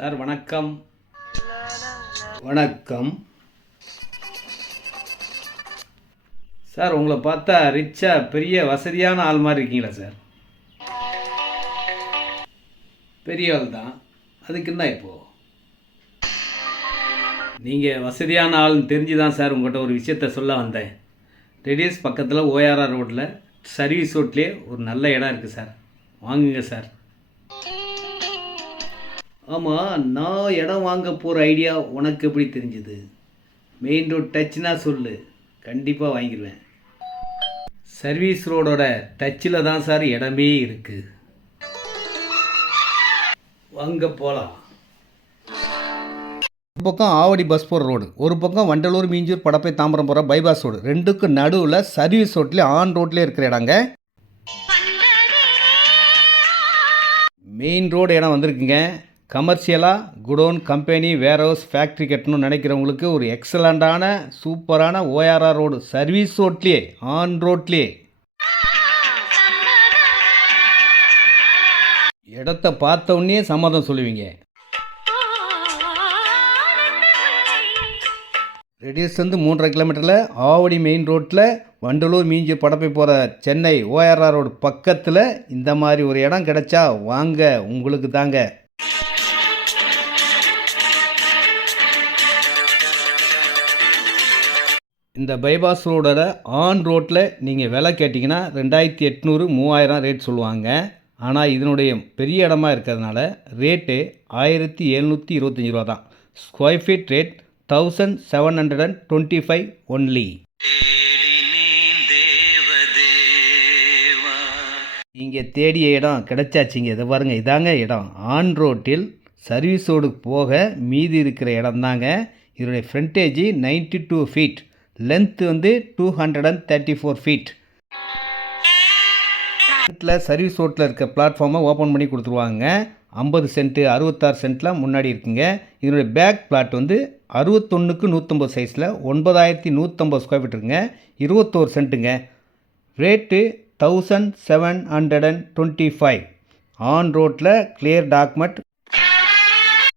Sir வணக்கம். வணக்கம் sir. உங்களை பார்த்தா ரிச்சாக பெரிய வசதியான ஆள் மாதிரி இருக்கீங்களா சார்? பெரிய ஆள் தான். அதுக்கு என்ன இப்போது? நீங்கள் வசதியான ஆள்னு தெரிஞ்சு தான் சார் உங்கள்கிட்ட ஒரு விஷயத்த சொல்ல வந்தேன். ரெடியஸ் பக்கத்தில் ஓஆர்ஆர் ரோட்டில் சர்வீஸ் ரோட்லேயே ஒரு நல்ல இடம் இருக்குது சார், வாங்குங்க சார். ஆமாம், நான் இடம் வாங்க போகிற ஐடியா உனக்கு எப்படி தெரிஞ்சுது? மெயின் ரோட் டச்சுனா சொல்லு, கண்டிப்பாக வாங்கிடுவேன். சர்வீஸ் ரோடோட டச்சில் தான் சார் இடமே இருக்குது. வாங்க போகலாம். ஒரு பக்கம் ஆவடி பஸ் போகிற ரோடு, ஒரு பக்கம் வண்டலூர் மீஞ்சூர் படப்பை தாம்பரம் போகிற பைபாஸ் ரோடு, ரெண்டுக்கும் நடுவில் சர்வீஸ் ரோட்லேயே ஆன் ரோட்லேயே இருக்கிற இடங்க. மெயின் ரோடு இடம் வந்திருக்குங்க. கமர்ஷியலாக குடோன், கம்பெனி, வேர் ஹவுஸ், ஃபேக்ட்ரி கட்டணும்னு நினைக்கிறவங்களுக்கு ஒரு எக்ஸலண்ட்டான சூப்பரான ஓஆர்ஆர் ரோடு, சர்வீஸ் ரோட்லேயே ஆன் ரோட்லேயே. இடத்த பார்த்த உடனே சம்மதம் சொல்லுவீங்க. ரெடியஸ்லேருந்து 3.5 கிலோமீட்டரில் ஆவடி மெயின் ரோட்டில் வண்டலூர் மீஞ்சூர் படப்பை போகிற சென்னை ஓஆர்ஆர் ரோடு பக்கத்தில் இந்த மாதிரி ஒரு இடம் கிடைச்சா வாங்க, உங்களுக்கு தாங்க. இந்த பைபாஸ் ரோடோட ஆன் ரோட்டில் நீங்கள் விலை கேட்டிங்கன்னா 2800 3000 ரேட் சொல்லுவாங்க. ஆனால் இதனுடைய பெரிய இடமா இருக்கிறதுனால ரேட்டு 1725 ரூபா தான். Square feet rate 1725 only. நீங்கள் தேடிய இடம் கிடைச்சாச்சிங்க. இதை பாருங்கள், இதாங்க இடம். ஆன் ரோட்டில் சர்வீஸ் ரோடுக்கு போக மீதி இருக்கிற இடம் தாங்க. இதனுடைய ஃப்ரண்டேஜ் 92 ஃபீட், லென்த் வந்து 234 ஃபீட். ஃப்ரண்ட்டில் சர்வீஸ் ரோட்டில் இருக்க பிளாட்ஃபார்மை ஓப்பன் பண்ணி கொடுத்துருவாங்க. 50 சென்ட்டு 66 சென்ட்லாம் முன்னாடி இருக்குங்க. இதனுடைய பேக் பிளாட் வந்து 61க்கு 150 சைஸில் 9150 ஸ்கொயர் ஃபீட் இருக்குங்க. 21 சென்ட்டுங்க. ரேட்டு 1725. ஆன் ரோட்டில் கிளியர் டாக்குமெண்ட்,